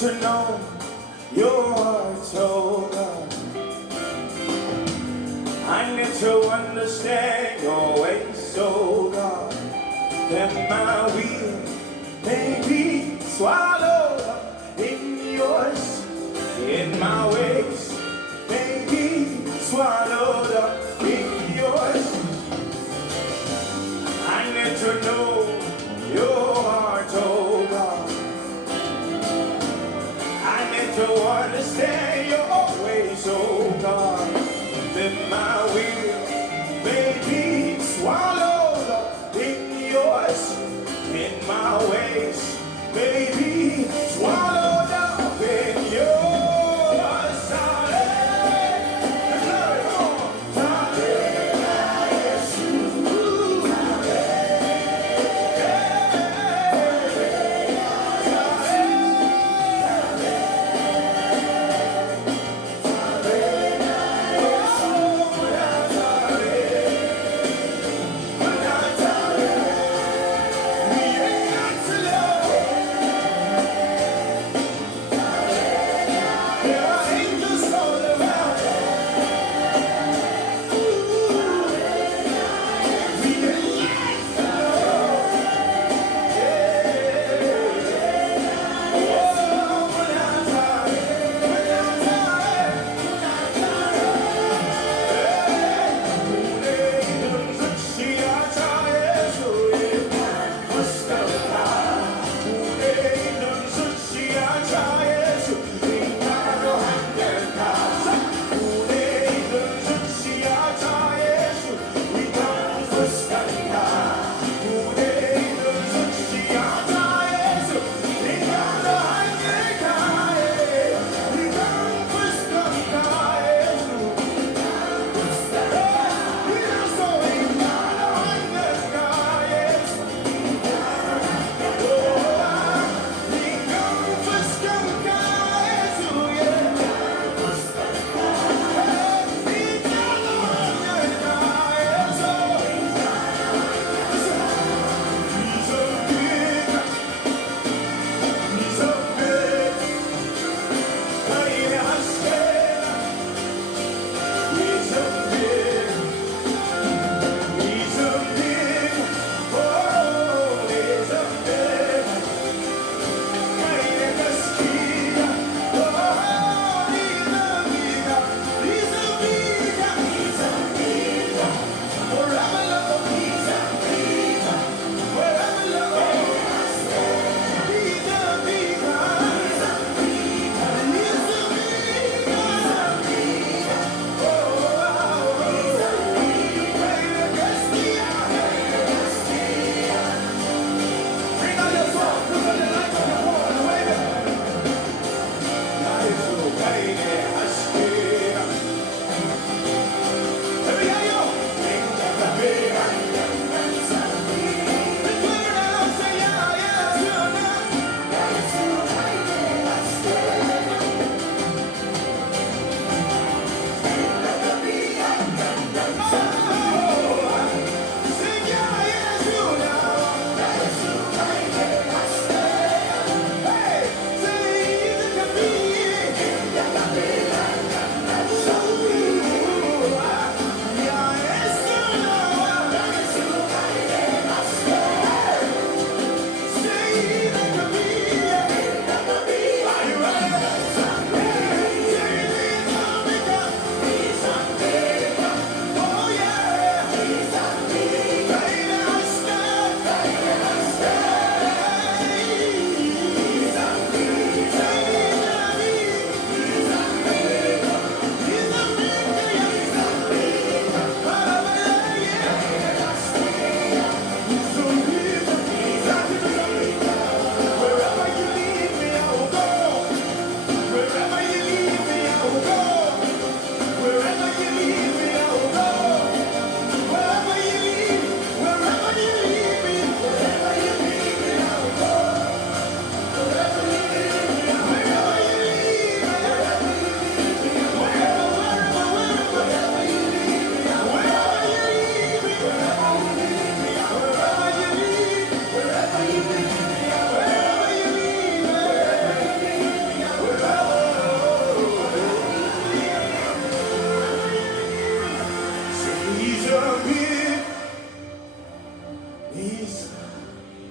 to know your heart, oh God. I need to understand your ways, oh God. That my will may be swallowed up in yours, in my ways may be swallowed up in yours. I need to know your heart, oh God. I need to understand your ways, oh God. That my will may be swallowed up in yours, in my ways may be swallowed up in yours.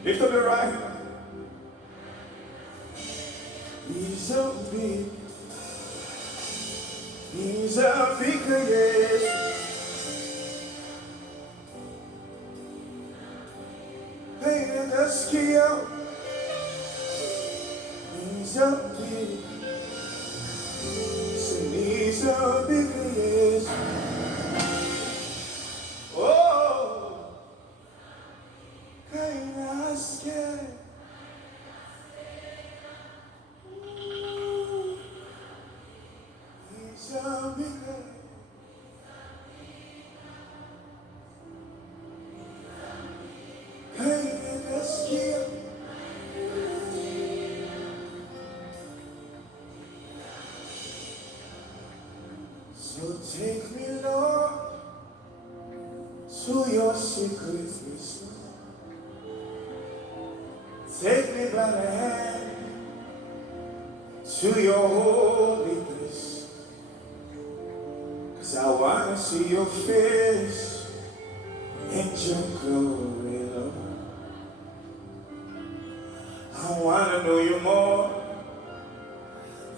Lift up your right hand. He's a big yes. Hey, let's get out. He's a big yes. Oh, kinda scared. He's a big yes. Kinda scared. So take me, Lord, to your secret place. Take me by the hand to your holy place. 'Cause I wanna see your face in your glory, Lord. I wanna know you more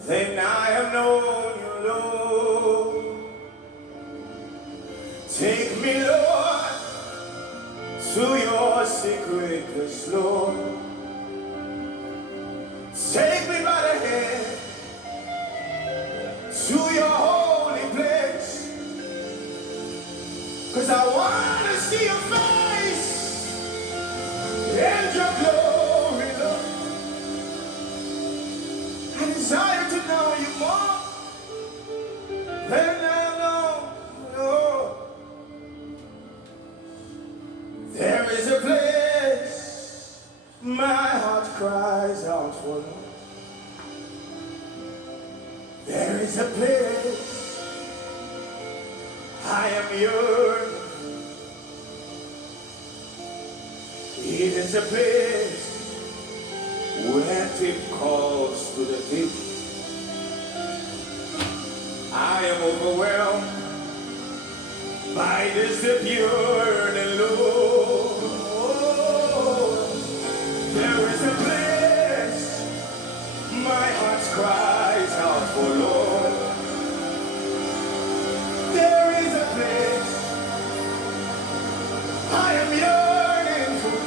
than I have known you, Lord. Take me, Lord, to your secret place, Lord. Take me by the hand to your holy place. 'Cause I want to see your face and your glory, Lord. I desire to know you more than I know, Lord. There is a place my heart cries out for, Lord. There is a place I am yearning. It is a place where deep calls to the deep. I am overwhelmed by this deep yearning, Lord. There is a place my heart cries out for, Lord. There is a place I am yearning for.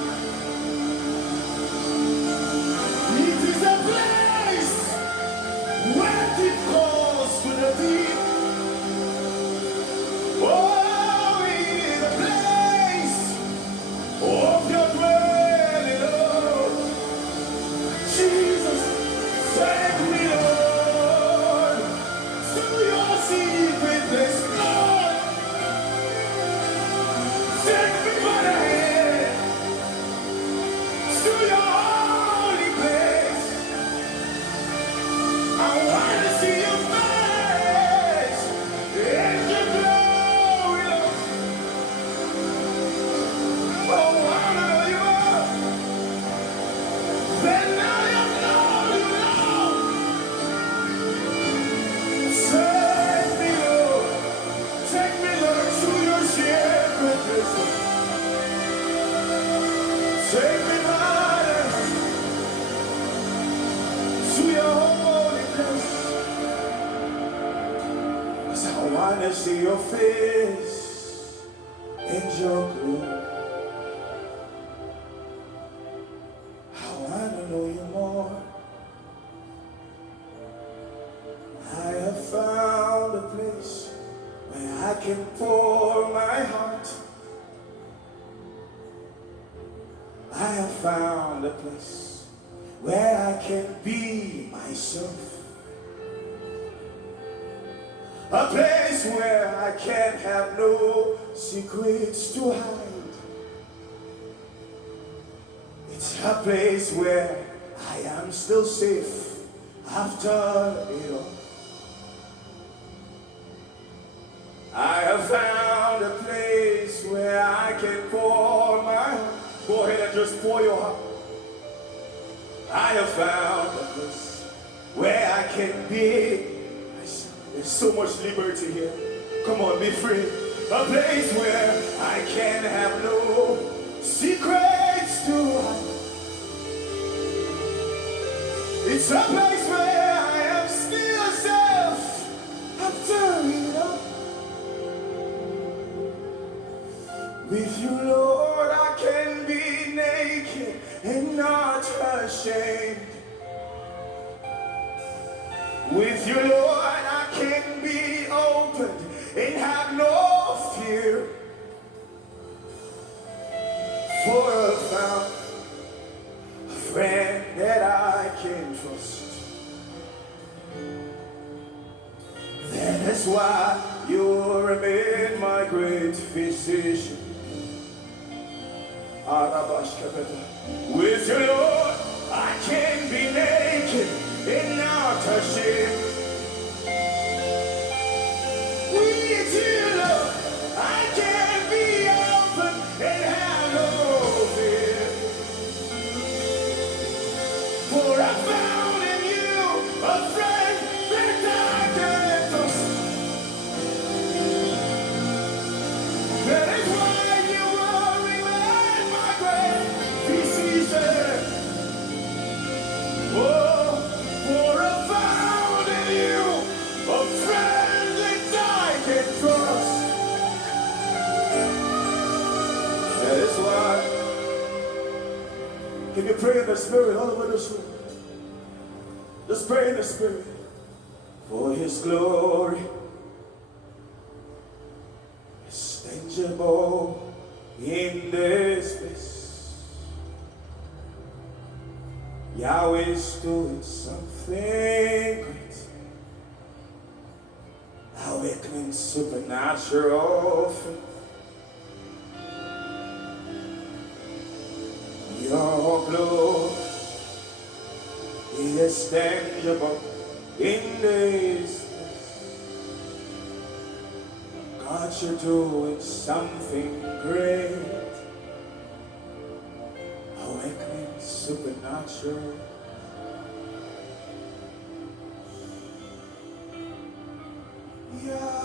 It is a place where deep calls to the deep. Oh, it is a place of your dwelling, Lord. Jesus, take me, Lord, to your secret place, Lord. Take me by the hand to your holy place. I want to see your face and your glory, Lord. Oh, I want to know you more than I have known you, Lord. Take me, Lord. Take me, Lord, to your secret place. Take me by the hand to your holy place. 'Cause I want to see your face in your glory. I want to know you more. I have found a place where I can pour my heart. I have found a place where I can be myself. A place where I can have no secrets to hide. It's a place where I am still safe after it all. I have found a place where I can pour my heart. Go ahead and just pour your heart. I have found a place where I can be myself. There's so much liberty here. Come on, be free. A place where I can have no secrets to hide. It's a place where I am still self after it all. With you, Lord, I can be naked and not ashamed. With you, Lord, I can be open and have no fear. For I found a friend that I can trust. That is why you remain my great physician. With you, Lord, I can be naked and not ashamed. With you, Lord, I can be open and have no fear. For I found in you a friend that I can trust. That is why you will remain my great physician. Oh, for I found in you a friend that I can trust. That is why. Can you pray in the Spirit all over this room? Just pray in the Spirit. For His glory is tangible in this place. Yahweh is doing something great. Awakening supernatural faith. Your glory is tangible in this place. God, you're doing something great. Awakening supernatural. Yeah.